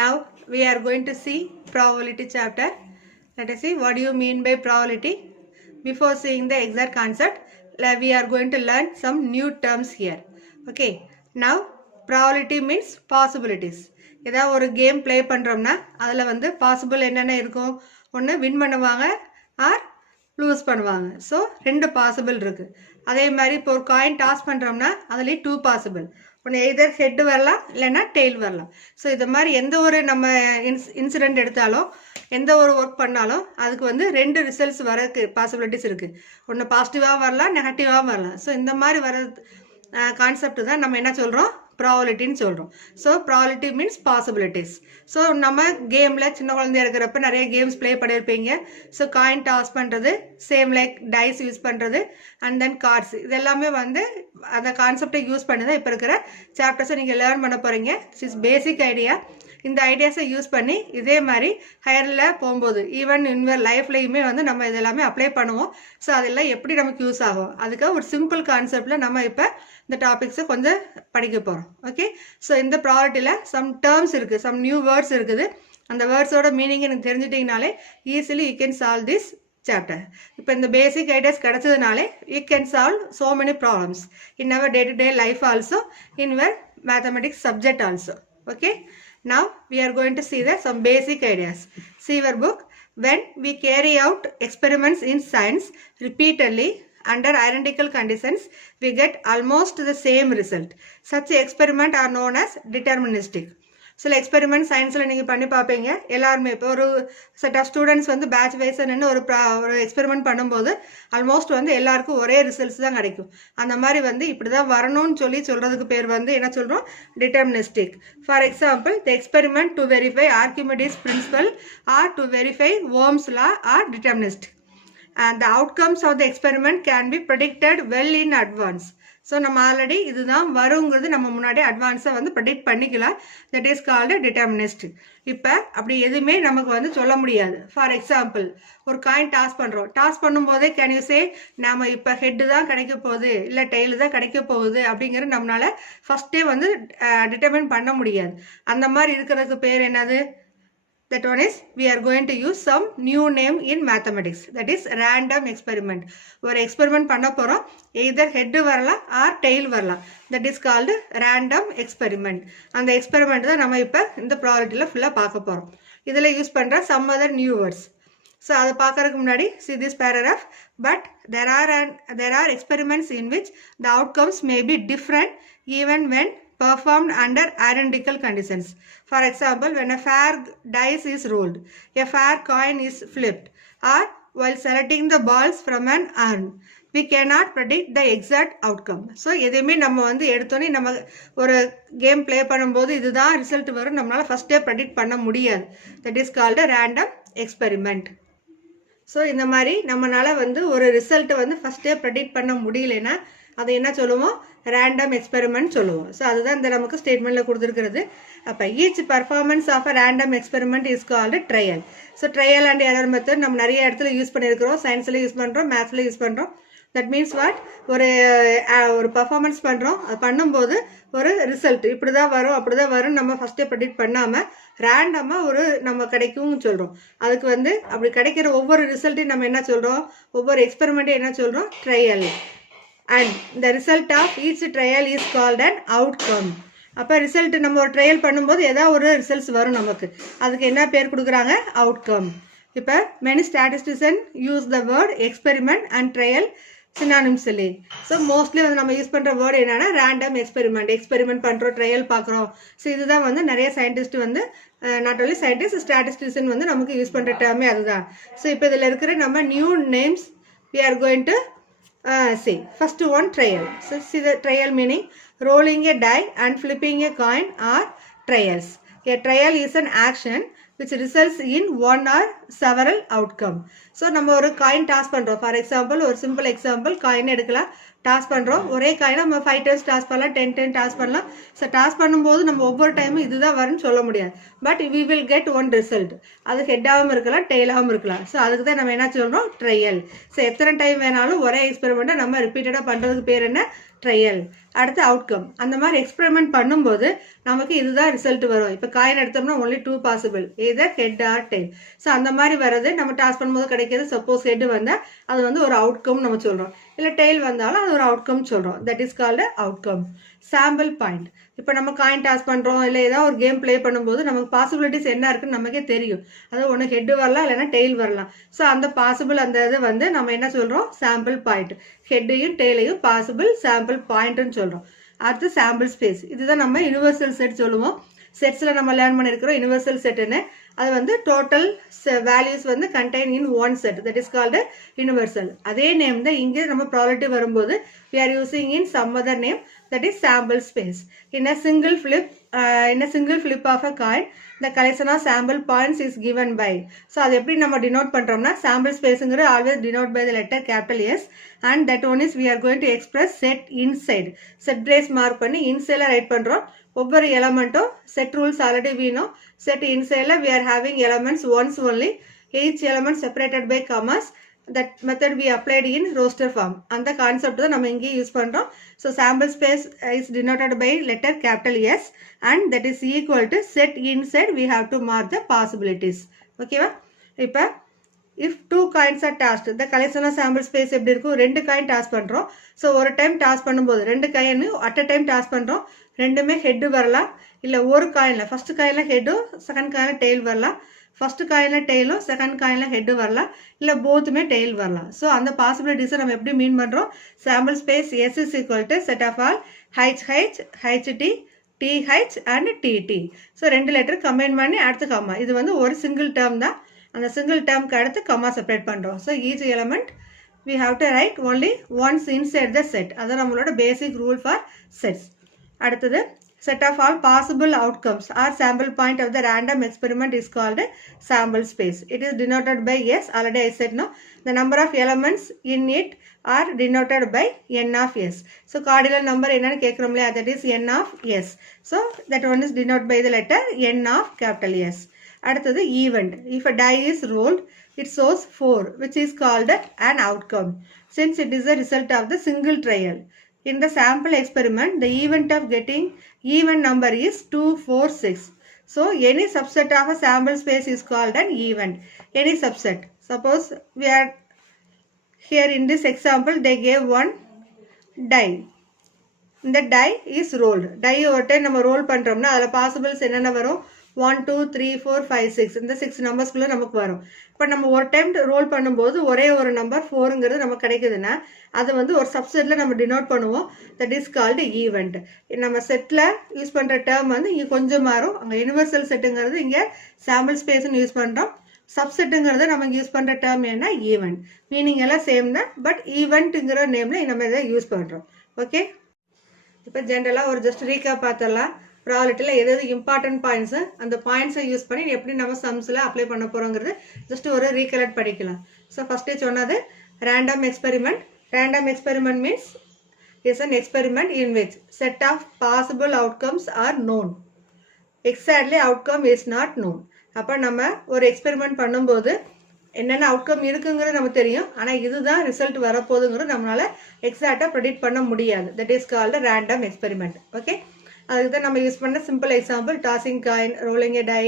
Now we are going to see probability chapter. Let us see what do you mean by probability. Before seeing the exact concept, we are going to learn some new terms here. Okay. Now probability means possibilities. ஏதாவது ஒரு game play பண்ணுறோம்னா அதில் வந்து possible என்னென்ன இருக்கும், ஒன்று win பண்ணுவாங்க R loose பண்ணுவாங்க. ஸோ ரெண்டு பாசிபிள் இருக்குது. அதே மாதிரி இப்போ ஒரு காயின் டாஸ் பண்ணுறோம்னா அதுலேயும் டூ பாசிபிள், ஒன்று எய்தர் ஹெட்டு வரலாம் இல்லைன்னா டெய்ல் வரலாம். ஸோ இது மாதிரி எந்த ஒரு நம்ம இன்சிடெண்ட் எடுத்தாலும் எந்த ஒரு ஒர்க் பண்ணாலும் அதுக்கு வந்து ரெண்டு ரிசல்ட்ஸ் வரக்கு பாசிபிலிட்டிஸ் இருக்குது. ஒன்று பாசிட்டிவாக வரலாம், நெகட்டிவாகவும் வரலாம். ஸோ இந்த மாதிரி வர கான்செப்ட் தான் நம்ம என்ன சொல்கிறோம், ப்ராபபிலிட்டின்னு சொல்கிறோம். So probability means possibilities. So நம்ம கேமில் சின்ன குழந்தையா இருக்கிறப்ப நிறைய கேம்ஸ் ப்ளே பண்ணியிருப்பீங்க. ஸோ காயின் டாஸ் பண்ணுறது, சேம் லைக் டைஸ் யூஸ் பண்ணுறது அண்ட் தென் கார்ட்ஸ், இது எல்லாமே வந்து அந்த கான்செப்டை யூஸ் பண்ணி தான் இப்போ இருக்கிற சாப்டர்ஸை நீங்கள் லேர்ன் பண்ண போகிறீங்க. It's basic idea. இந்த ஐடியாஸை யூஸ் பண்ணி இதே மாதிரி ஹையரில் போகும்போது ஈவன் இன்வர் லைஃப்லையுமே வந்து நம்ம இதெல்லாமே அப்ளை பண்ணுவோம். ஸோ அதெல்லாம் எப்படி நமக்கு யூஸ் ஆகும், அதுக்காக ஒரு சிம்பிள் கான்செப்டில் நம்ம இப்போ இந்த டாபிக்ஸை கொஞ்சம் படிக்க போகிறோம். ஓகே. ஸோ இந்த ப்ராபர்ட்டியில் சம் டேர்ம்ஸ் இருக்குது, சம் நியூ வேர்ட்ஸ் இருக்குது. அந்த வேர்ட்ஸோட மீனிங் எனக்கு தெரிஞ்சிட்டிங்கனாலே easily you can solve this chapter. இப்போ இந்த பேசிக் ideas கிடைச்சதுனாலே you can solve so many problems in our day to day life also, in your mathematics subject also. Okay. Now we are going to see some basic ideas. See your book. When we carry out experiments in science repeatedly under identical conditions, we get almost the same result. Such experiments are known as deterministic. சில experiment சயின்ஸில் நீங்கள் பண்ணி பார்ப்பீங்க எல்லாருமே. இப்போ ஒரு set of students வந்து batch வைஸாக நின்று ஒரு எக்ஸ்பெரிமெண்ட் பண்ணும்போது ஆல்மோஸ்ட் வந்து எல்லாருக்கும் ஒரே ரிசல்ட்ஸ் தான் கிடைக்கும். அந்த மாதிரி வந்து இப்படி தான் வரணும்னு சொல்கிறதுக்கு பேர் வந்து என்ன சொல்கிறோம், deterministic. For example, the experiment to verify Archimedes principle or to verify Ohm's law or deterministic. And the outcomes of the experiment can be predicted well in advance. So நம்ம ஆல்ரெடி இதுதான் வருங்கிறது நம்ம முன்னாடி அட்வான்ஸாக வந்து ப்ரெடிக்ட் பண்ணிக்கலாம். That is called deterministic. இப்போ அப்படி எதுவுமே நமக்கு வந்து சொல்ல முடியாது. ஃபார் எக்ஸாம்பிள், ஒரு காயின் டாஸ் பண்ணுறோம். டாஸ் பண்ணும்போதே கேன் யூ சே நம்ம இப்போ ஹெட்டு தான் கிடைக்க போகுது இல்லை டெய்லு தான் கிடைக்க போகுது அப்படிங்கிறது நம்மளால ஃபஸ்ட்டே வந்து டிட்டர்மின் பண்ண முடியாது. அந்த மாதிரி இருக்கிறதுக்கு பேர் என்னது? That one is, we are going to use some new name in mathematics. That is random experiment. ஒரு experiment பண்ண போகிறோம், either head வரலாம் or tail வரலாம். That is called random experiment. அந்த experiment தான் நம்ம இப்போ இந்த ப்ராஜெக்டில் ஃபுல்லாக பார்க்க போகிறோம். இதில் யூஸ் பண்ணுற some other new words. So அதை பார்க்கறதுக்கு முன்னாடி see this paragraph. But there are experiments in which the outcomes may be different even when performed under identical conditions. For example, when a fair dice is rolled, a fair coin is flipped, or while selecting the balls from an urn, we cannot predict the exact outcome. So எதையுமே நம்ம வந்து எடுத்தோன்னே நம்ம ஒரு game play பண்ணும்போது இதுதான் result வரும் நம்மளால் ஃபஸ்ட்டே ப்ரெடிக்ட் பண்ண முடியாது. That is called random experiment. So இந்த மாதிரி நம்மளால் வந்து ஒரு ரிசல்ட்டை வந்து ஃபஸ்ட்டே ப்ரெடிக்ட் பண்ண முடியலன்னா அதை என்ன சொல்லுவோம், ரேண்டம் எக்ஸ்பெரிமெண்ட் சொல்லுவோம். ஸோ அதுதான் இந்த நமக்கு ஸ்டேட்மெண்ட்டில் கொடுத்துருக்கிறது. அப்போ each performance of a random experiment is called trial. So trial and error method நம்ம நிறைய இடத்துல யூஸ் பண்ணியிருக்கிறோம். சயின்ஸில் யூஸ் பண்ணுறோம், மேத்ஸில் யூஸ் பண்ணுறோம். தட் மீன்ஸ் வாட், ஒரு பர்ஃபார்மன்ஸ் பண்ணுறோம், அது பண்ணும்போது ஒரு ரிசல்ட் இப்படி தான் வரும் அப்படி தான் வரும் நம்ம ஃபஸ்ட்டே ப்ரெடிக்ட் பண்ணாமல் ரேண்டமாக ஒரு நம்ம கிடைக்கும்னு சொல்கிறோம். அதுக்கு வந்து அப்படி கிடைக்கிற ஒவ்வொரு ரிசல்ட்டையும் நம்ம என்ன சொல்கிறோம், ஒவ்வொரு எக்ஸ்பெரிமெண்ட்டையும் என்ன சொல்கிறோம், trial. And the result of each trial is called an outcome. அப்போ ரிசல்ட் நம்ம ஒரு ட்ரையல் பண்ணும்போது ஏதாவது ஒரு ரிசல்ட்ஸ் வரும் நமக்கு, அதுக்கு என்ன பேர் கொடுக்குறாங்க, அவுட்கம். இப்போ many statisticians use the word experiment and trial synonymously. So mostly வந்து நம்ம யூஸ் பண்ணுற வேர்டு என்னன்னா ரேண்டம் எக்ஸ்பெரிமெண்ட் பண்ணுறோம், ட்ரையல் பார்க்குறோம். ஸோ இதுதான் வந்து நிறைய சயின்டிஸ்ட் வந்து நாட் ஓன்லி சயின்டிஸ்ட், ஸ்டாட்டிஸ்டிஷியன் வந்து நமக்கு யூஸ் பண்ணுற டேர்மே அதுதான். ஸோ இப்போ இதில் இருக்கிற நம்ம new names we are going to see. First one, trial. So see the trial meaning, rolling a die and flipping a coin are trials. A trial is an action which results in one or several outcome. So நம்ம ஒரு coin toss பண்ணுறோம். For example, ஒரு simple example, coin எடுக்கலாம், toss பண்ணுறோம். ஒரே காயினை நம்ம 5 times toss பண்ணலாம், 10 times டாஸ் பண்ணலாம். ஸோ டாஸ் பண்ணும்போது நம்ம ஒவ்வொரு டைமும் இதுதான் வரும்னு சொல்ல முடியாது. But we will get one result. அது ஹெட்டாகவும் இருக்கலாம், டெய்லாகவும் இருக்கலாம். ஸோ அதுக்கு தான் நம்ம என்ன சொல்கிறோம், ட்ரையல். ஸோ எத்தனை டைம் வேணாலும் ஒரே எக்ஸ்பெரிமெண்ட்டை நம்ம ரிப்பீட்டடாக பண்ணுறதுக்கு பேர் என்ன, ட்ரையல், அடுத்து அவுட்கம். அந்த மாதிரி எக்ஸ்பெரிமெண்ட் பண்ணும்போது நமக்கு இதுதான் ரிசல்ட் வரும். இப்போ காயின் எடுத்தோம்னா ஒன்லி 2 பாசிபிள், எதர் ஹெட் ஆர் டெயில். ஸோ அந்த மாதிரி வர்றது நம்ம டாஸ் பண்ணும்போது கிடைக்கிறது. சப்போஸ் ஹெட் வந்தால் அது வந்து ஒரு அவுட்கம் நம்ம சொல்கிறோம், இல்லை டெயில் வந்தாலும் அது ஒரு அவுட்கம் சொல்கிறோம். That is called outcome. Sample point. இப்போ நம்ம காயின் டாஸ் பண்ணுறோம், இல்லை ஏதாவது ஒரு கேம் ப்ளே பண்ணும்போது நமக்கு பாசிபிலிட்டிஸ் என்ன இருக்குன்னு நமக்கே தெரியும். அது ஒன்று ஹெட்டு வரலாம், இல்லைன்னா டெயில் வரலாம். ஸோ அந்த பாசிபிள் அந்த இது வந்து நம்ம என்ன சொல்கிறோம், சாம்பிள் பாயிண்ட். ஹெட்டையும் டெய்லையும் பாசிபிள் சாம்பிள் பாயிண்ட்னு சொல்கிறோம். அடுத்து சாம்பிள் ஸ்பேஸ். இதுதான் நம்ம யூனிவர்சல் செட் சொல்லுவோம். செட்ஸில் நம்ம லேர்ன் பண்ணியிருக்கிறோம் யூனிவர்சல் செட்டுன்னு. அது வந்து டோட்டல் வேல்யூஸ் வந்து contain in one set, that is called universal. அதே நேம் தான் இங்கே நம்ம ப்ராபபிலிட்டி வரும்போது we are using in some other name, that is sample space. In a single flip of a coin, the collection of sample points is given by. So அது எப்படி நம்ம denote பண்றோம்னா sample spaceங்கிறது always denote by the letter capital S, and that one is we are going to express set inside. Set brace mark பண்ணி inside right பண்றோம். ஒவ்வொரு எலமெண்ட்டும் set rules already we know. Set inside we are having elements once only, each element separated by commas. That method we applied in roster form. அந்த concept தான் நம்ம இங்கே use பண்ணுறோம். So sample space is denoted by letter capital S, and that is equal to set inside we have to mark the possibilities. ஓகேவா? இப்போ if 2 coins are tossed, the collection of sample space எப்படி இருக்கும், 2 coin toss பண்ணுறோம். So ஒரு time toss பண்ணும்போது 2 coin at a time toss பண்ணுறோம். ரெண்டுமே head வரலாம், இல்லை ஒரு காயினில் ஃபர்ஸ்ட் காயினில் ஹெட்டும் செகண்ட் காயினில் டெயில் வரலாம், ஃபர்ஸ்ட் காயினில் டெய்லும் செகண்ட் காயினில் ஹெட்டு வரலாம், இல்லை போத்துமே டெய்ல் வரலாம். ஸோ அந்த பாசிபிலிட்டிஸை நம்ம எப்படி மீன் பண்ணுறோம், sample space S is equal to set of all HH, HT, TH and TT. So 2 letter combine பண்ணி அடுத்து கம்மா. இது வந்து ஒரு சிங்கிள் டேர்ம் தான். அந்த சிங்கிள் டேர்ம்க்கு அடுத்து கம்மா செப்பரேட் பண்ணுறோம். So each element we have to write only once inside the set. அது நம்மளோட பேசிக் ரூல் ஃபார் செட்ஸ். அடுத்தது set of all possible outcomes or sample point of the random experiment is called sample space. It is denoted by S. Already I said no. The number of elements in it are denoted by n of S. So cardinal number enna kekromla, that is n of S. So that one is denoted by the letter n of capital S. அடுத்தது event. If a die is rolled, it shows 4, which is called an outcome, since it is the result of the single trial. In the sample experiment, the event of getting even number is 2, 4, 6. So any subset of a sample space is called an event. Any subset. Suppose we are here in this example, they gave one die. The die is rolled. Die over time நம்ம roll பண்றோம்னா அதில் possibles என்னென்ன வரும், 1, 2, 3, 4, 5, 6. இந்த 6 நம்பர்ஸ்குள்ளே நமக்கு வரும். இப்போ நம்ம ஒரு டைம் ரோல் பண்ணும்போது ஒரே ஒரு நம்பர் 4ங்கிறது நமக்கு கிடைக்குதுன்னா அது வந்து ஒரு சப்செட்டில் நம்ம டினோட் பண்ணுவோம். That is called event. நம்ம செட்டில் யூஸ் பண்ணுற டேர்ம் வந்து இங்கே கொஞ்சம் மாறும். அங்கே யூனிவர்சல் செட்டுங்கிறது இங்கே சாம்பிள் ஸ்பேஸ்ன்னு யூஸ் பண்ணுறோம். சப்செட்டுங்கிறது நமக்கு யூஸ் பண்ணுற டேர்ம் என்ன, ஈவெண்ட். மீனிங் எல்லாம் சேம் தான், பட் ஈவெண்ட்டுங்கிற நேமில் நம்ம இதை யூஸ் பண்ணுறோம். ஓகே, இப்போ ஜென்ரலாக ஒரு ஜஸ்ட் ரீகேப் பார்த்துடலாம். ப்ராபபிலிட்டியில் எதாவது இம்பார்ட்டன்ட் பாயிண்ட்ஸு, அந்த பாயிண்ட்ஸை யூஸ் பண்ணி எப்படி நம்ம சம்ஸில் அப்ளை பண்ண போகிறோங்கிறது ஜஸ்ட் ஒரு ரீகலெக்ட் படிக்கலாம். ஸோ ஃபஸ்ட்டு சொன்னது random experiment. Random experiment means is an experiment in which set of possible outcomes are known. Exactly outcome is not known. அப்போ நம்ம ஒரு எக்ஸ்பெரிமெண்ட் பண்ணும்போது என்னென்ன அவுட்கம் இருக்குங்கிறது நமக்கு தெரியும், ஆனால் இதுதான் ரிசல்ட் வரப்போகுதுங்கிறது நம்மளால் எக்ஸாக்டாக ப்ரெடிக்ட் பண்ண முடியாது. That is called random experiment. Okay, அதுக்கு தான் நம்ம யூஸ் பண்ண simple example tossing coin, rolling a die,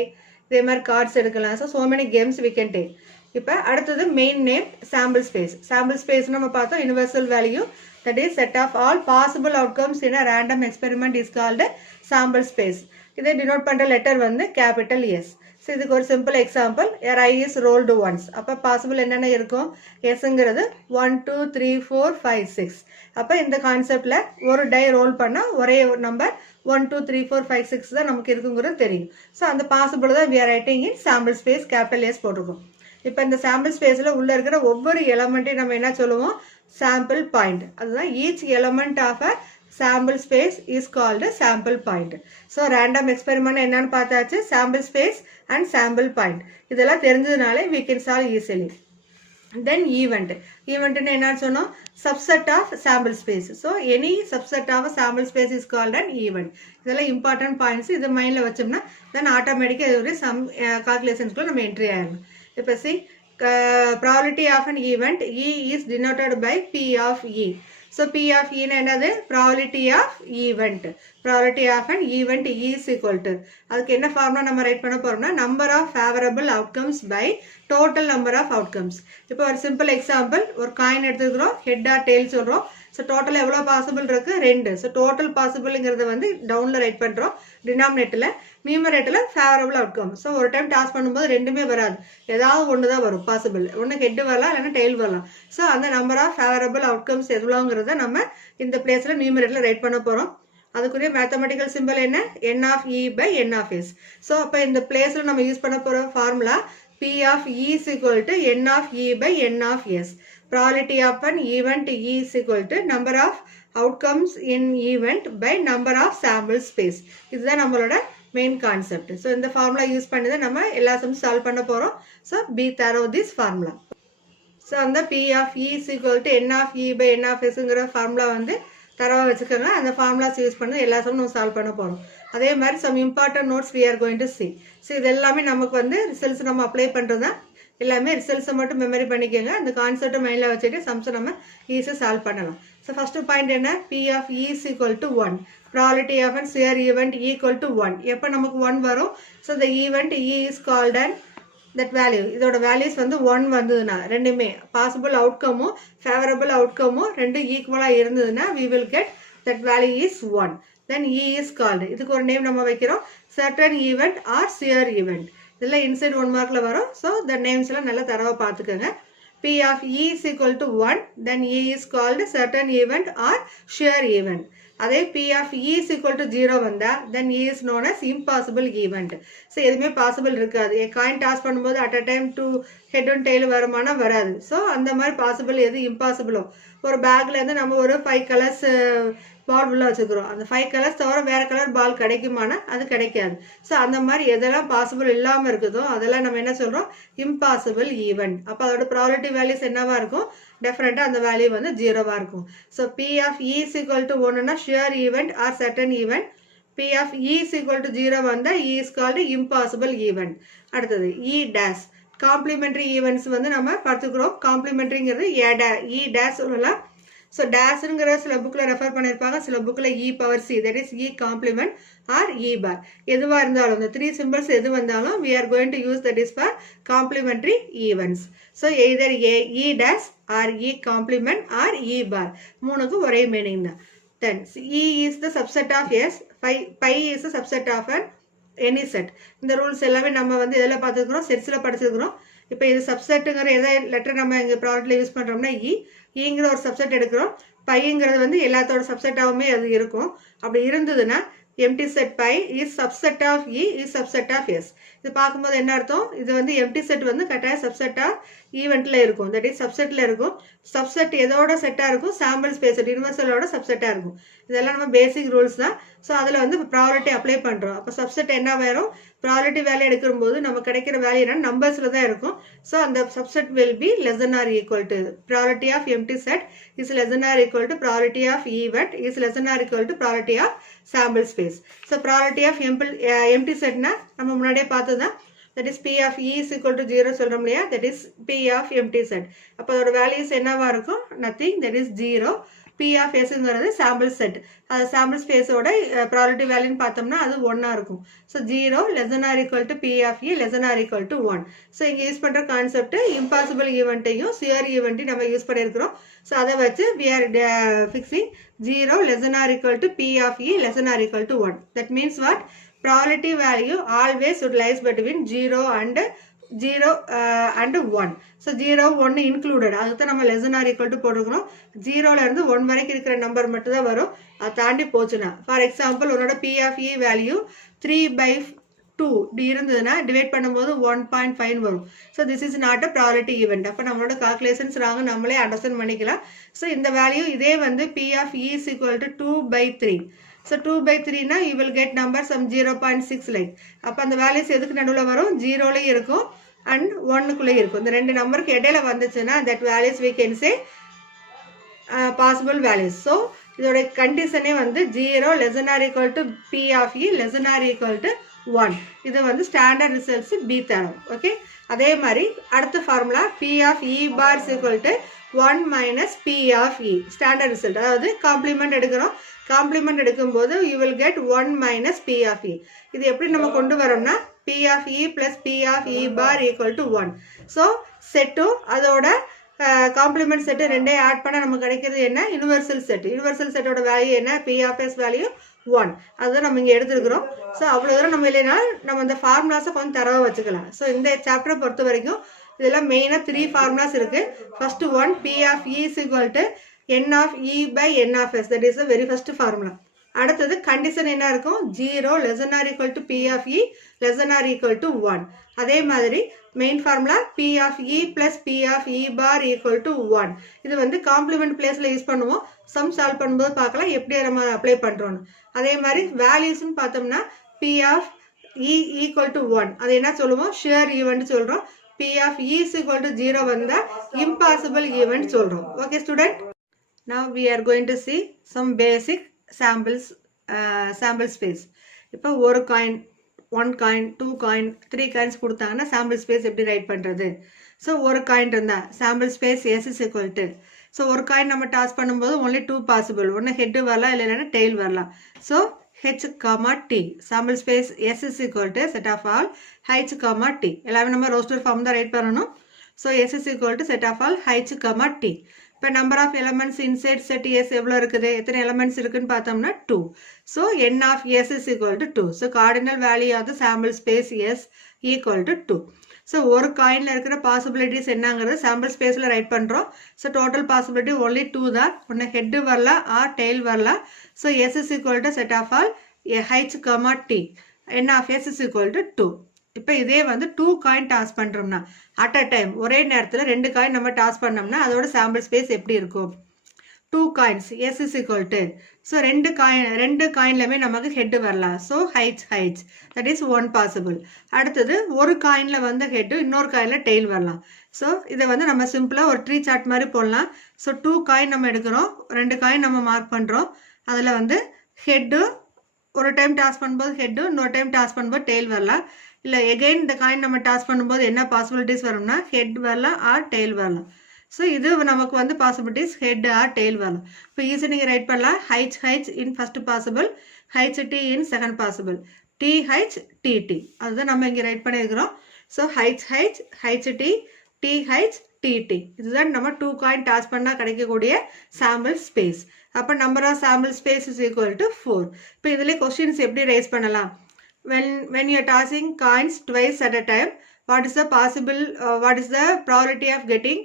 இதே மாதிரி கார்ட்ஸ் எடுக்கலாம். So many games we can take. இப்போ அடுத்தது main name sample space. Sample space நம்ம பார்த்தோம் universal value, that is set of all possible outcomes in a random experiment is called sample space. இதை denote பண்ணுற letter வந்து capital S. So இதுக்கு ஒரு simple example, air I is rolled once. அப்போ possible என்னென்ன இருக்கும், எஸ்ங்கிறது 1, 2, 3, 4, 5, 6. அப்போ இந்த கான்செப்டில் ஒரு டை ரோல் பண்ணால் ஒரே ஒரு நம்பர் 1, 2, 3, 4, 5, 6 தான் நமக்கு இருக்குங்கிறது தெரியும். ஸோ அந்த பாசிபிள் தான் we are writing in sample space capital S போட்டிருக்கோம். இப்போ இந்த சாம்பிள் ஸ்பேஸில் உள்ளே இருக்கிற ஒவ்வொரு எலமெண்ட்டையும் நம்ம என்ன சொல்லுவோம், சாம்பிள் பாயிண்ட். அதுதான் each element of a sample space is called a sample point. So random experiment என்னன்னு பார்த்தாச்சு, sample space and sample point. இதெல்லாம் தெரிஞ்சதுனாலே we can solve easily. Then event. Event என்னன்னு சொன்னோம், subset of sample space. So any subset of a sample space is called an event. இதெல்லாம் important points. இதை மைண்டில் வச்சோம்னா then automatically இது ஒரு some கால்குலேஷன்ஸ்குள்ள நம்ம என்ட்ரி ஆயிடணும். இப்போ see probability of an event E is denoted by P of E. So P of E என்னது probability of event. Probability of an event is equal to, அதுக்கு என்ன ஃபார்முலா நம்ம right பண்ண போறோம்னா number of favorable outcomes by total number of outcomes. இப்போ ஒரு simple example, ஒரு coin எடுத்துக்கிறோம், ஹெட் ஆர் டெயில் சொல்றோம். ஸோ டோட்டல் எவ்வளோ பாசிபிள் இருக்கு? 2. ஸோ டோட்டல் பாசிபிள்ங்கிறத வந்து டவுனில் ரைட் பண்ணுறோம் டினாமினேட்டில், நியூமரேட்டில் ஃபேவரபிள் அவுட்கம். ஸோ ஒரு டைம் டாஸ் பண்ணும்போது ரெண்டுமே வராது, ஏதாவது ஒன்று தான் வரும் பாசிபிள். ஒன்று ஹெட் வரலாம், இல்லைன்னா டெயில் வரலாம். ஸோ அந்த நம்பர் ஆஃப் ஃபேவரபிள் அவுட்கம்ஸ் எவ்வளோங்கிறத நம்ம இந்த பிளேஸில் நியூமரேட்டில் ரைட் பண்ண போகிறோம். அதுக்குரிய மேத்தமெட்டிக்கல் சிம்பிள் என்ன? n of e by n of s. So அப்போ இந்த பிளேஸில் நம்ம யூஸ் பண்ண போகிற formula P of E is equal to n of e by n of s. Probability of an event E is equal to number of outcomes in event by number of sample space. இதுதான் நம்மளோட main concept. So இந்த formula use பண்ணி தான் நம்ம எல்லா sums solve பண்ண போகிறோம். So be thorough this formula. So அந்த P of E is equal to n of e by n of sங்கிற ஃபார்முலா வந்து தரவாக வச்சுக்கோங்க. அந்த ஃபார்முலாஸ் யூஸ் பண்ணி எல்லா சம்மும் நம்ம சால்வ் பண்ண போகிறோம். அதே மாதிரி some important notes we are going to see. So இது எல்லாமே நமக்கு வந்து ரிசல்ட்ஸ் நம்ம அப்ளை பண்ணுறது தான். எல்லாமே ரிசல்ட்ஸை மட்டும் மெமரி பண்ணிக்கோங்க. அந்த கான்செப்டை மைண்டில் வச்சுட்டு சம்ஸை நம்ம ஈஸியாக சால்வ் பண்ணலாம். ஸோ ஃபஸ்ட்டு பாயிண்ட் என்ன? P of E is equal to 1. Probability of an shear event equal to 1. எப்போ நமக்கு 1 வரும்? So the event E is called and that value, இதோட வேல்யூஸ் வந்து 1 வந்ததுன்னா, ரெண்டுமே பாசிபிள் அவுட்கமும் ஃபேவரபிள் அவுட்கமும் ரெண்டு ஈக்குவலாக இருந்ததுன்னா we will get that value is 1. then E is called, இதுக்கு ஒரு நேம் நம்ம வைக்கிறோம், certain event or shear event. இதெல்லாம் இன்சைட் 1 மார்க்கில் வரும். ஸோ the names எல்லாம் நல்லா தரவாக பார்த்துக்கோங்க. P of E is equal to 1. then E is called certain event or shear event. அதே P of E is equal to 0 வந்தா then E is known as impossible event. So எதுவுமே possible இருக்காது. Coin toss பண்ணும்போது at a time 2 head and tail வருமானம் வராது. So அந்த மாதிரி possible எது இம்பாசிபிளோ, ஒரு பேக்லேருந்து நம்ம ஒரு 5 கலர்ஸ் பால் உள்ள வச்சுக்கிறோம், அந்த 5 கலர்ஸ் தவிர வேற கலர் பால் கிடைக்குமானா அது கிடைக்காது. ஸோ அந்த மாதிரி எதெல்லாம் பாசிபிள் இல்லாமல் இருக்குதோ அதெல்லாம் நம்ம என்ன சொல்கிறோம்? Impossible event. அப்போ அதோட ப்ராபபிலிட்டி வேல்யூஸ் என்னவா இருக்கும்? டெஃபினட்டாக அந்த வேல்யூ வந்து 0வா இருக்கும். So P of E is equal to 1னா sure event or certain event. P of E is equal to 0 வந்தால் E is called impossible event. அடுத்தது E dash. காம்ப்ளிமெண்ட்ரி ஈவெண்ட்ஸ் வந்து நம்ம பார்த்துக்கிறோம். காம்ப்ளிமெண்ட்ரிங்கிறது E dash சொல்லலாம். ஸோ டேஷ்ங்கிற சில புக்கில் ரெஃபர் பண்ணியிருப்பாங்க, சில புக்கில் E power C, that is E complement or E bar. எதுவாக இருந்தாலும் இந்த 3 சிம்பிள்ஸ் எது வந்தாலும் we are going to use that is for complementary events. So either E dash or E complement or E bar, மூணுக்கு ஒரே meaning தான். then E is the subset of S, pi is the subset of an any set. இந்த rules எல்லாமே நம்ம வந்து எதில் பார்த்துக்கிறோம்? செட்ஸில் படிச்சிருக்கிறோம். இப்போ இது சப்செட்டுங்கிற எதாவது லெட்டர் நம்ம இங்கே ப்ராடக்ட்டில் யூஸ் பண்ணுறோம்னா ஈங்கிற ஒரு சப்செட் எடுக்கிறோம். பைங்கிறது வந்து எல்லாத்தோட சப்செட்டாகவுமே அது இருக்கும். அப்படி இருந்ததுன்னா empty set pi is subset of E is subset of S. இது பார்க்கும்போது என்ன அர்த்தம்? இது வந்து empty set வந்து கட்டாய subset of ஈவெண்ட்டில் இருக்கும், தட் இஸ் சப்செட்டில் இருக்கும். சப்செட் எதோட செட்டாக இருக்கும்? சாம்பிள் ஸ்பேஸ் யூனிவர்சலோட சப்செட்டாக இருக்கும். இதெல்லாம் நம்ம பேசிக் ரூல்ஸ் தான். ஸோ அதில் வந்து ப்ராபபிலிட்டி அப்ளை பண்ணுறோம். அப்போ சப்செட் என்ன வரும்? ப்ராபபிலிட்டி வேல்யூ எடுக்கும்போது நம்ம கிடைக்கிற வேல்யூ என்னன்னா நம்பர்ஸில் தான் இருக்கும். ஸோ அந்த subset will be less than or equal to probability of empty set is less than or equal to probability of event is less than or equal to probability of sample space. So probability of empty செட்னா நம்ம முன்னாடியே பார்த்து தான், that is P of E is equal to 0 சொல்கிறோம் இல்லையா, that is P of empty set. அப்போ அதோட values என்னவா இருக்கும்? nothing, that is 0. P of Sங்கிறது சாம்பிள் செட், அது சாம்பிள் ஸ்பேஸோட ப்ராபபிலிட்டி வேல்யூன்னு பார்த்தோம்னா அது 1ஆ இருக்கும். So 0 less than or equal to P of E less than or equal to 1. So இங்கே யூஸ் பண்ணுற கான்செப்ட் இம்பாசிபிள் ஈவெண்ட்டையும் சியர் ஈவெண்ட்டையும் நம்ம யூஸ் பண்ணியிருக்கிறோம். ஸோ அதை வச்சு we are fixing 0 less than or equal to P of E less than or equal to 1. That means what? Probability value always lies between 0 and 1. So 0 1 included, அதுதான் நம்ம less than or equal to போட்டுக்கிறோம். 0ல இருந்து 1 வரைக்கும் இருக்கிற number மட்டும் தான் வரும். அதை தாண்டி போச்சுன்னா, ஃபார் எக்ஸாம்பிள் உன்னோட P of E வேல்யூ 3/2 இப்படி இருந்ததுன்னா டிவைட் பண்ணும்போது 1.5 வரும். So this is not a probability event. அப்போ நம்மளோட கால்குலேஷன்ஸ் நாங்கள் நம்மளே அண்டர்ஸ்டாண்ட் பண்ணிக்கலாம். ஸோ இந்த வேல்யூ இதே வந்து P of E is equal to 2/3. So 2/3னா you will get number some 0.6 like. அப்போ அந்த வேல்யூஸ் எதுக்கு நடுவில் வரும்? 0லையும் இருக்கும் அண்ட் 1க்குள்ளேயும் இருக்கும். இந்த ரெண்டு நம்பருக்கு இடையில வந்துச்சுன்னா that values we can say possible values. So இதோட கண்டிஷனே வந்து 0 less than or equal to P of E less than or equal to 1. இது வந்து ஸ்டாண்டர்ட் ரிசல்ட்ஸ் பி தரம். ஓகே, அதே மாதிரி அடுத்த formula P of E bar is equal to 1 minus P of E, standard result. அதாவது complement எடுக்கிறோம், complement எடுக்கும்போது you will get 1 minus P of E. இது எப்படி நம்ம கொண்டு வரோம்னா P of E plus P of E bar equal to 1. So set அதோட complement set ரெண்டே add பண்ண நமக்கு கிடைக்கிறது என்ன, யூனிவர்சல் செட். யூனிவர்சல் செட்டோட வேல்யூ என்ன, P of S வேல்யூ 1. அதுதான் நம்ம இங்கே எடுத்துருக்கிறோம். ஸோ அவ்வளோ தூரம் நம்ம இல்லைனா நம்ம இந்த ஃபார்முலாஸை கொஞ்சம் தரவாக வச்சுக்கலாம். ஸோ இந்த சாப்டரை பொறுத்த வரைக்கும் இதெல்லாம் மெயினாக 3 ஃபார்முலாஸ் இருக்குது. First one P of E is equal to N of E by N of S, that is the very first formula. அடுத்தது கண்டிஷன் என்ன இருக்கும், 0 less than or equal to P of E less than or equal to 1. அதே மாதிரி main formula P of E plus P of E bar equal to 1. இது வந்து complement பிளேஸில் use பண்ணுவோம். Some solve பண்ணும்போது பார்க்கலாம் எப்படி நம்ம அப்ளை பண்ணுறோன்னு. அதே மாதிரி வேல்யூஸ்ன்னு பார்த்தோம்னா P of E equal to 1, அது என்ன சொல்லுவோம், ஷியர் ஈவெண்ட் சொல்கிறோம். P of E is equal to 0 வந்தால் இம்பாசிபிள் ஈவெண்ட் சொல்கிறோம். Okay student, now we are going to see some basic samples, sample space. இப்போ ஒரு காயின், 1 காயின், 2 காயின், 3 காயின்ஸ் கொடுத்தாங்கன்னா sample space எப்படி ரைட் பண்ணுறது. ஸோ ஒரு coin இருந்தால் sample space S is equal to, so ஒரு coin நம்ம டாஸ் பண்ணும்போது only 2 பாசிபிள், ஒன்று ஹெட்டு வரலாம் இல்லைன்னா டெய்ல் வரலாம். So H, T, sample space S is equal to set of all H, T. எல்லாமே நம்ம ரோஸ்டர் ஃபார்ம் தான் ரைட் பண்ணணும். So S is equal to set of all H, T. இப்போ number of elements inside set S எவ்வளோ இருக்குது, எத்தனை elements இருக்குன்னு பார்த்தோம்னா 2. So N of S is equal to 2. So cardinal value of the sample space S equal to 2. So ஒரு காயினில் இருக்கிற possibilities என்னங்கிறது சாம்பிள் ஸ்பேஸில் ரைட் பண்ணுறோம். ஸோ டோட்டல் பாசிபிலிட்டி ஒன்லி 2 தான், ஒன்று ஹெட்டு வரலாம் ஆர் டெய்ல் வரலாம். So S is equal to set of all H, T. N of S is equal to 2. இப்போ இதே வந்து 2 காயின் டாஸ் பண்ணுறோம்னா அட் அ டைம் ஒரே நேரத்தில் 2 காயின் நம்ம டாஸ் பண்ணோம்னா அதோட சாம்பிள் ஸ்பேஸ் எப்படி இருக்கும், 2 coins S is equal to, so ரெண்டு காயின்லையுமே நமக்கு ஹெட்டு வரலாம். So H, that is 1 possible. அடுத்தது ஒரு காயினில் வந்து ஹெட்டு, இன்னொரு காயினில் டெய்ல் வரலாம். ஸோ இதை வந்து நம்ம சிம்பிளாக ஒரு ட்ரீ சார்ட் மாதிரி போடலாம். ஸோ 2 காயின் நம்ம எடுக்கிறோம், 2 காயின் நம்ம மார்க் பண்ணுறோம். அதில் வந்து ஹெட்டு ஒரு டைம் டாஸ் பண்ணும்போது ஹெட்டு, இன்னொரு டைம் டாஸ் பண்ணும்போது டெய்ல் வரலாம். இல்லை எகெயின் இந்த காயின் நம்ம டாஸ் பண்ணும்போது என்ன பாசிபிலிட்டிஸ் வரும்னா ஹெட் வரலாம் ஆர் டெய்ல் வரலாம். ஸோ இது நமக்கு வந்து பாசிபிலிட்டிஸ் ஹெட் ஆர் டெய்ல் வரலாம். இப்போ ஈஸி நீங்கள் ரைட் பண்ணலாம். H in first possible, HT in second possible, TH, TT. அதுதான் நம்ம இங்கே ரைட் பண்ணியிருக்கிறோம். So HT, TH, TT. இதுதான் நம்ம 2 காயின் டாஸ் பண்ணால் கிடைக்கக்கூடிய சாம்பிள் ஸ்பேஸ். அப்போ number of sample space is equal to 4. இப்போ இதில் கொஸ்டின்ஸ் எப்படி ரைஸ் பண்ணலாம், when you are tossing coins twice at a time, what is the probability of getting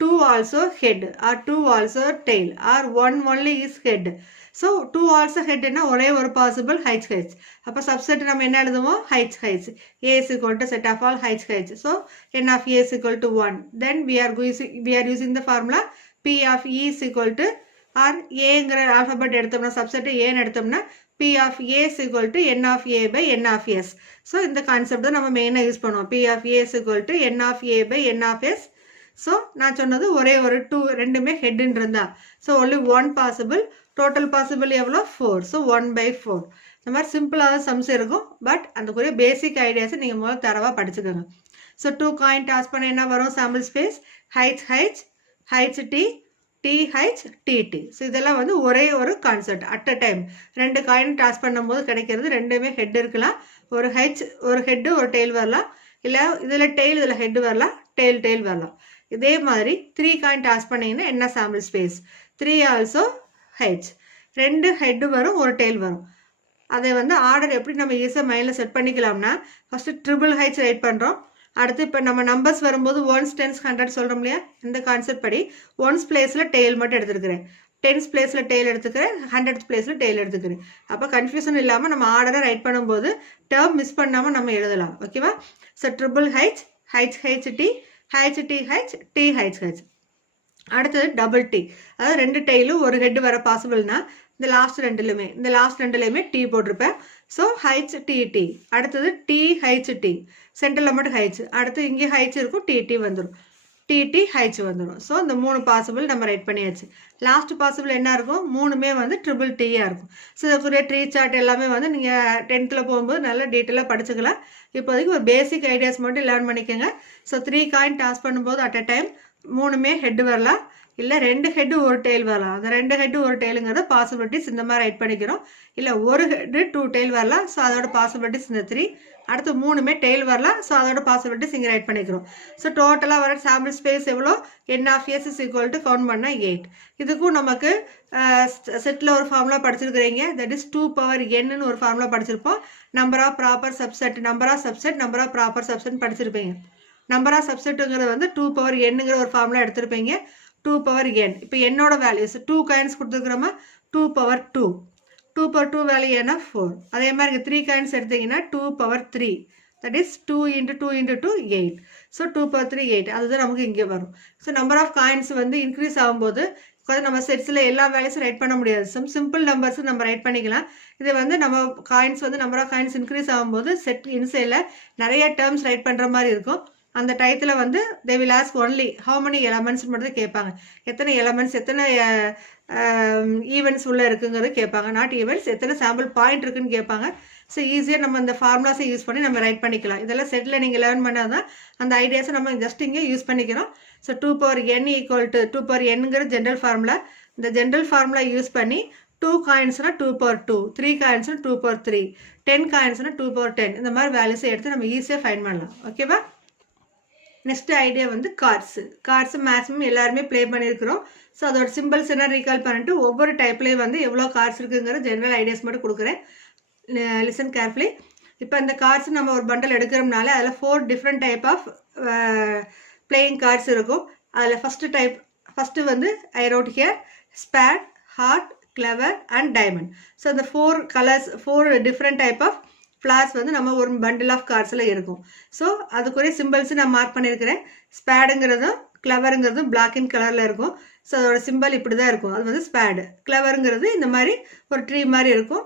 2 also head or 2 also tail or 1 only is head. So 2 also head என்ன ஒரே ஒரு possible H. அப்போ subset நம்ம என்ன எழுதுவோம், H. A is equal to set of all H. So N of A is equal to 1. Then we are using the formula P of E is equal to, or Aங்கிற alphabet எடுத்தோம்னா subset A எடுத்தோம்னா P of A is equal to N of A by N of S. So இந்த concept தான் நம்ம மெயினாக use பண்ணுவோம். P of A is equal to N of A by N of S. So நான் சொன்னது ஒரே ஒரு 2 ரெண்டுமே ஹெட்டுன்னு இருந்தா so only 1 possible, total possible எவ்வளோ 4. ஸோ 1/4. இந்த மாதிரி சிம்பிளாக சம்ஸ் இருக்கும். பட் அதுக்குரிய பேசிக் ஐடியாஸை நீங்கள் முதல்ல தரவாக படிச்சுக்கோங்க. ஸோ 2 காயின் டாஸ் பண்ண என்ன வரும், sample space HT, TH, TT. So இதெல்லாம் வந்து ஒரே ஒரு concept at a time 2 coin toss பண்ணும்போது கிடைக்கிறது. ரெண்டுமே ஹெட் இருக்கலாம், ஒரு ஹெட்டு ஒரு டெய்ல் வரலாம், இல்லை இதில் டெய்ல் இதில் ஹெட் வரலாம், டெய்ல் வரலாம். இதே மாதிரி 3 காயின் டாஸ் பண்ணிங்கன்னா என்ன sample space, 3 also H, 2 head வரும், ஒரு டெய்ல் வரும். அதை வந்து ஆர்டர் எப்படி நம்ம ஈஸியாக மைண்டில் செட் பண்ணிக்கலாம்னா ஃபஸ்ட்டு ட்ரிபிள் H ரைட் பண்ணுறோம். அடுத்து இப்போ நம்ம நம்பர்ஸ் வரும்போது 1s, 10s, 100 சொல்கிறோம் இல்லையா, இந்த கான்செப்ட் படி 1s பிளேஸில் டெய்ல் மட்டும் எடுத்துருக்கிறேன், 10s பிளேஸில் டெய்ல் எடுத்துக்கிறேன், 100th பிளேஸில் டெய்ல் எடுத்துக்கிறேன். அப்போ கன்ஃபியூஷன் இல்லாமல் நம்ம ஆர்டரை ரைட் பண்ணும்போது டேர்ம் மிஸ் பண்ணாமல் நம்ம எழுதலாம். ஓகேவா. So triple H, HT, HTH, THH. அடுத்தது டபுள் T, அதாவது 2 டெய்லும் ஒரு ஹெட் வர பாசிபிள்னா இந்த லாஸ்ட் ரெண்டுலையுமே T போட்டிருப்பேன். So HTT. அடுத்தது THT, சென்டரில் மட்டும் H. அடுத்து இங்கே H இருக்கும், TT வந்துடும். TTH வந்துடும். ஸோ இந்த 3 பாசிபிள் நம்ம ரைட் பண்ணியாச்சு. லாஸ்ட் பாசிபிள் என்ன இருக்கும்? 3மே வந்து ட்ரிபிள் டீயாக இருக்கும். ஸோ இதுக்குரிய ட்ரீ சார்ட் எல்லாமே வந்து நீங்கள் 10th போகும்போது நல்லா டீட்டெயிலாக படிச்சுக்கலாம். இப்போதைக்கு ஒரு பேசிக் ஐடியாஸ் மட்டும் லேர்ன் பண்ணிக்கோங்க. ஸோ 3 காயின் டாஸ் பண்ணும்போது அட் அ டைம் 3மே ஹெட் வரலாம், இல்லை 2 ஹெட்டு ஒரு டெயில் வரலாம். அந்த 2 ஹெட்டு ஒரு டெயிலுங்கிறத பாசிபிலிட்டிஸ் இந்த மாதிரி ரைட் பண்ணிக்கிறோம். இல்லை ஒரு ஹெட்டு 2 டெயில் வரலாம். ஸோ அதோட பாசிபிலிட்டிஸ் இந்த 3. அடுத்து 3மே டெயில் வரலாம். ஸோ அதோட பாசிபிலிட்டிஸ் இங்கே ரைட் பண்ணிக்கிறோம். ஸோ டோட்டலாக வர சாம்பிள் ஸ்பேஸ் எவ்வளோ? n of s is equal to count பண்ணால் 8. இதுக்கும் நமக்கு செட்டில் ஒரு ஃபார்முலா படிச்சிருக்கிறீங்க. தட் இஸ் 2 power n ஒரு ஃபார்முலா படிச்சிருப்போம். Number of proper subset, number of subset, number of proper subset படிச்சிருப்பீங்க. நம்பர் ஆஃப் சப்செட்டுங்கிறது வந்து 2 power n ஒரு ஃபார்முலா எடுத்திருப்பீங்க. 2 power n. இப்போ என்னோட வேல்யூஸ் 2 காயின்ஸ் கொடுத்துருக்குறோமா? 2 power 2. 2 power 2 வேல்யூ என்ன? 4. அதே மாதிரி இங்கே 3 காயின்ஸ் எடுத்தீங்கன்னா 2 power 3. That is 2 into 2 into 2 8. So 2 power 3 8. அதுதான் நமக்கு இங்கே வரும். ஸோ நம்பர் ஆஃப் காயின்ஸ் வந்து இன்க்ரீஸ் ஆகும்போது கொஞ்சம் நம்ம செட்ஸில் எல்லா வேல்யூஸும் ரைட் பண்ண முடியாது. சிம்பிள் நம்பர்ஸ் நம்ம ரைட் பண்ணிக்கலாம். இது வந்து நம்ம காயின்ஸ் வந்து நம்பர் ஆஃப் காயின்ஸ் இன்க்ரீஸ் ஆகும்போது செட் இன்சைடில் நிறைய டேர்ம்ஸ் ரைட் பண்ணுற மாதிரி இருக்கும். அந்த டயத்தில் வந்து they will ask only how many elements மட்டும் கேட்பாங்க. எத்தனை எலமெண்ட்ஸ், எத்தனை ஈவெண்ட்ஸ் உள்ளே இருக்குங்கிறது கேட்பாங்க. நாட் ஈவெண்ட்ஸ், எத்தனை சாம்பிள் பாயிண்ட் இருக்குன்னு கேட்பாங்க. ஸோ ஈஸியாக நம்ம அந்த ஃபார்முலாஸை யூஸ் பண்ணி நம்ம ரைட் பண்ணிக்கலாம். இதெல்லாம் செட்டில் நீங்கள் லேர்ன் பண்ணால் தான் அந்த ஐடியாஸை நம்ம ஜஸ்ட் இங்கே யூஸ் பண்ணிக்கிறோம். So 2 power n equal to 2 power nங்கிற ஜென்ரல் ஃபார்முலா. இந்த ஜென்ரல் ஃபார்முலா யூஸ் பண்ணி 2 காயின்ஸ்னால் 2 power 2, 3 காயின்ஸ்னால் 2 power 3, 10 காயின்ஸ்னால் 2 power 10. இந்த மாதிரி வேல்யூஸை எடுத்து நம்ம ஈஸியாக ஃபைண்ட் பண்ணலாம். ஓகேவா? நெக்ஸ்ட் ஐடியா வந்து கார்ட்ஸ் மேக்ஸிமம் எல்லாருமே ப்ளே பண்ணியிருக்கிறோம். ஸோ அதோட சிம்பிள்ஸ் என்ன ரீகால் பண்ணிட்டு ஒவ்வொரு டைப்லேயும் வந்து எவ்வளோ கார்ட்ஸ் இருக்குங்கிற ஜென்ரல் ஐடியாஸ் மட்டும் கொடுக்குறேன். Listen carefully. இப்போ இந்த கார்ட்ஸ் நம்ம ஒரு பண்டல் எடுக்கிறோம்னால அதில் 4 different type of playing cards இருக்கும். அதில் ஃபஸ்ட்டு வந்து I wrote here spade, heart, clover and diamond. So இந்த 4 colours, 4 different type of flowers வந்து நம்ம ஒரு பண்டில் ஆஃப் கார்ட்ஸில் இருக்கும். ஸோ அதுக்குரிய சிம்பிள்ஸ் நான் மார்க் பண்ணியிருக்கிறேன். ஸ்பேடுங்கிறதும் கிளவருங்கிறதும் பிளாக் இன் கலரில் இருக்கும். ஸோ அதோட சிம்பிள் இப்படி தான் இருக்கும். அது வந்து ஸ்பேடு. கிளவருங்கிறது இந்த மாதிரி ஒரு ட்ரீ மாதிரி இருக்கும்.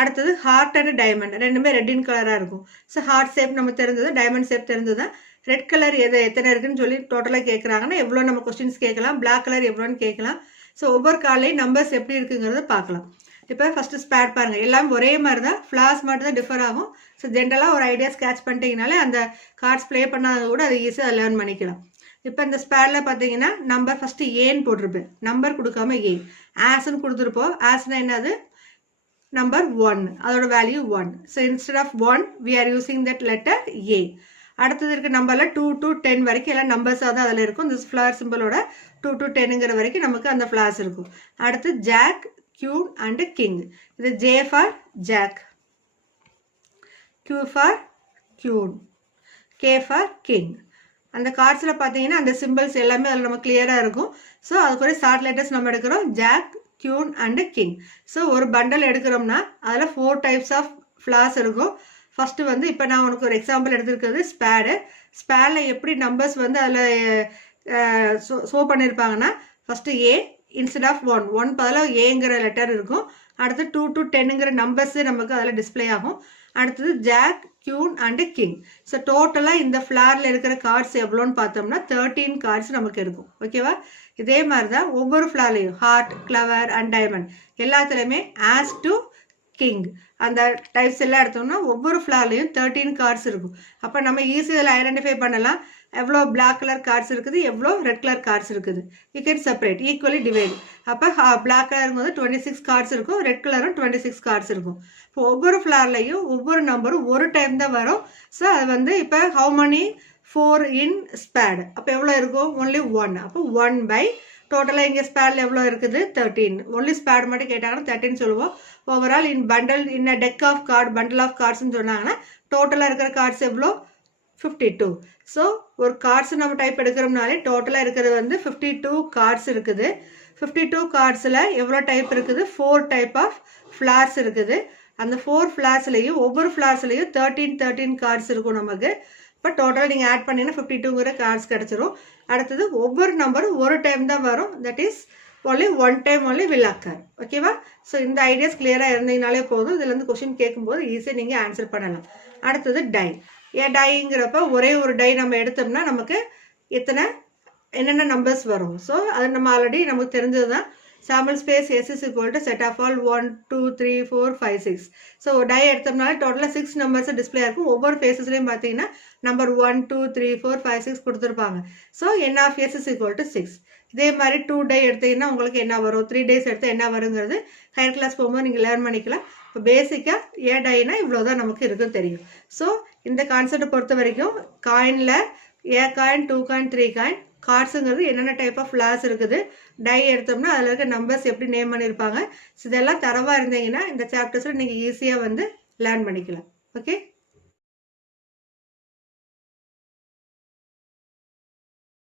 அடுத்தது ஹார்ட் அண்ட் டைமண்ட், ரெண்டுமே ரெட் இன் கலராக இருக்கும். ஸோ ஹார்ட் ஷேப் நம்ம தெரிஞ்சது, டைமண்ட் ஷேப் தெரிஞ்சது. ரெட் கலர் எத்தனை இருக்குன்னு சொல்லி டோட்டலாக கேட்குறாங்கன்னா எவ்வளோ நம்ம கொஸ்டின்ஸ் கேட்கலாம். பிளாக் கலர் எவ்வளோன்னு கேட்கலாம். ஸோ ஒவ்வொரு காலையும் நம்பர்ஸ் எப்படி இருக்குங்கிறத பார்க்கலாம். இப்போ ஃபஸ்ட்டு ஸ்பேட் பாருங்கள். எல்லாம் ஒரே மாதிரி தான், ஃப்ளார்ஸ் மட்டும் தான் டிஃபர் ஆகும். ஸோ ஜென்ரலாக ஒரு ஐடியா ஸ்கேட்ச் பண்ணிட்டீங்கனாலே அந்த கார்ட்ஸ் ப்ளே பண்ணாத கூட அதை ஈஸியாக லேர்ன் பண்ணிக்கலாம். இப்போ இந்த ஸ்பேடில் பார்த்தீங்கன்னா நம்பர் ஃபஸ்ட்டு ஏன்னு போட்டிருப்பேன். நம்பர் கொடுக்காம ஏ, ஆஸ்ன்னு கொடுத்துருப்போம். ஆஸ்னா என்னது? நம்பர் 1, அதோட value 1. So instead of 1 we are using that letter A. அடுத்தது இருக்க நம்பரில் 2 to 10 வரைக்கும் எல்லாம் நம்பர்ஸாக தான் அதில் இருக்கும். இந்த ஃப்ளார் சிம்பிளோட 2 to 10ங்கிற வரைக்கும் நமக்கு அந்த ஃப்ளார்ஸ் இருக்கும். அடுத்து ஜாக், Queen and King. இது J for Jack, Q for Queen, K for King. அந்த கார்ட்ஸில் பார்த்தீங்கன்னா அந்த சிம்பிள்ஸ் எல்லாமே அதில் நம்ம கிளியராக இருக்கும். ஸோ அதுக்குரிய ஷார்ட் லெட்டர்ஸ் நம்ம எடுக்கிறோம். Jack, Queen and King. So ஒரு பண்டல் எடுக்கிறோம்னா அதில் 4 டைப்ஸ் ஆஃப் ஃப்ளார்ஸ் இருக்கும். ஃபஸ்ட்டு வந்து இப்போ நான் உனக்கு ஒரு எக்ஸாம்பிள் எடுத்துருக்கிறது ஸ்பேடு. ஸ்பேடில் எப்படி நம்பர்ஸ் வந்து அதில் ஷோ பண்ணியிருப்பாங்கன்னா ஃபஸ்ட்டு ஏ இன்ஸ்டெட் ஆஃப் 1 பதிலாக ஏங்கிற லெட்டர் இருக்கும். அடுத்து 2 to 10ங்கிற நம்பர்ஸ் நமக்கு அதில் டிஸ்பிளே ஆகும். அடுத்தது jack, Queen and king. So டோட்டலாக இந்த ஃப்ளாரில் இருக்கிற கார்ட்ஸ் எவ்வளோன்னு பார்த்தோம்னா 13 கார்ட்ஸ் நமக்கு இருக்கும். ஓகேவா? இதே மாதிரி தான் ஒவ்வொரு ஃப்ளார்லையும் ஹார்ட், கிளவர் அண்ட் டைமண்ட் எல்லாத்துலேயுமே ஆஸ் டு கிங் அந்த டைப்ஸ் எல்லாம் எடுத்தோம்னா ஒவ்வொரு ஃப்ளார்லையும் 13 கார்ட்ஸ் இருக்கும். அப்போ நம்ம ஈஸியாக ஐடென்டிஃபை பண்ணலாம் எவ்வளோ பிளாக் கலர் கார்ட்ஸ் இருக்குது, எவ்வளோ ரெட் கலர் கார்ட்ஸ் இருக்குது. You can separate, equally divide. அப்போ பிளாக் கலருங்க வந்து 26 கார்ட்ஸ் இருக்கும், ரெட் கலரும் 26 கார்ட்ஸ் இருக்கும். இப்போ ஒவ்வொரு ஃப்ளார்லையும் ஒவ்வொரு நம்பரும் ஒரு டைம் தான் வரும். ஸோ அது வந்து இப்போ ஹவு மணி 4 இன் ஸ்பேட், அப்போ எவ்வளோ இருக்கும்? ஒன்லி 1. அப்போ 1 by டோட்டலாக இங்கே ஸ்பேடில் எவ்வளோ இருக்குது? 13. ஒன்லி ஸ்பேட் மட்டும் கேட்டாங்கன்னா 13 சொல்லுவோம். Overall in bundle in deck of card, bundle of கார்ட்ஸ்ன்னு சொன்னாங்கன்னா டோட்டலாக இருக்கிற கார்ட்ஸ் எவ்வளோ? 52. ஸோ ஒரு கார்ட்ஸ் நம்ம டைப் எடுக்கிறோம்னாலே டோட்டலாக இருக்கிறது வந்து 52 கார்ட்ஸ் இருக்குது. 52 கார்ட்ஸில் எவ்வளோ டைப் இருக்குது? 4 டைப் ஆஃப் ஃப்ளார்ஸ் இருக்குது. அந்த 4 ஃப்ளார்ஸ்லையும் ஒவ்வொரு ஃப்ளார்ஸ்லையும் 13 கார்ட்ஸ் இருக்கும் நமக்கு. இப்போ டோட்டல் நீங்கள் ஆட் பண்ணிங்கன்னா 52ங்கிற கார்ட்ஸ் கிடச்சிரும். அடுத்தது ஒவ்வொரு நம்பரும் ஒரு டைம் தான் வரும். That is only 1 time only will occur. ஓகேவா? ஸோ இந்த ஐடியாஸ் கிளியராக இருந்தீங்கனாலே போதும். இதுலேருந்து கொஸ்டின் கேட்கும்போது ஈஸியாக நீங்கள் ஆன்சர் பண்ணலாம். அடுத்தது டை. டைங்கிறப்ப ஒரே ஒரு டை நம்ம எடுத்தோம்னா நமக்கு எத்தனை என்னென்ன நம்பர்ஸ் வரும். ஸோ அது நம்ம ஆல்ரெடி நமக்கு தெரிஞ்சது தான். Sample space S is equal to set of all 1 2 3 4 5 6. So tie எடுத்தோம்னால டோட்டலாக 6 நம்பர்ஸ் டிஸ்பிளே இருக்கும். ஒவ்வொரு ஃபேஸஸ்லையும் பார்த்தீங்கன்னா நம்பர் 1 2 3 4 5 6 கொடுத்துருப்பாங்க. So n of S is equal to 6. இதே மாதிரி 2 டை எடுத்தீங்கன்னா உங்களுக்கு என்ன வரும், 3 டேஸ் எடுத்து என்ன வருங்கிறது ஹையர் கிளாஸ் போகும்போது நீங்கள் லேர்ன் பண்ணிக்கலாம். இப்போ பேசிக்காக ஏ டைனா இவ்வளோ தான் நமக்கு இருக்குன்னு தெரியும். ஸோ இந்த கான்செப்டை பொறுத்த வரைக்கும் காயினில் ஏ காயின் 2 காயின் 3 காயின் கார்ட்ஸுங்கிறது என்னென்ன டைப் ஆஃப் ஃப்ளார்ஸ் இருக்குது, டை எடுத்தோம்னா அதில் இருக்க நம்பர்ஸ் எப்படி நேம் பண்ணியிருப்பாங்க, இதெல்லாம் தரவாக இருந்தீங்கன்னா இந்த சாப்டர்ஸில் நீங்கள் ஈஸியாக வந்து லேர்ன் பண்ணிக்கலாம். ஓகே.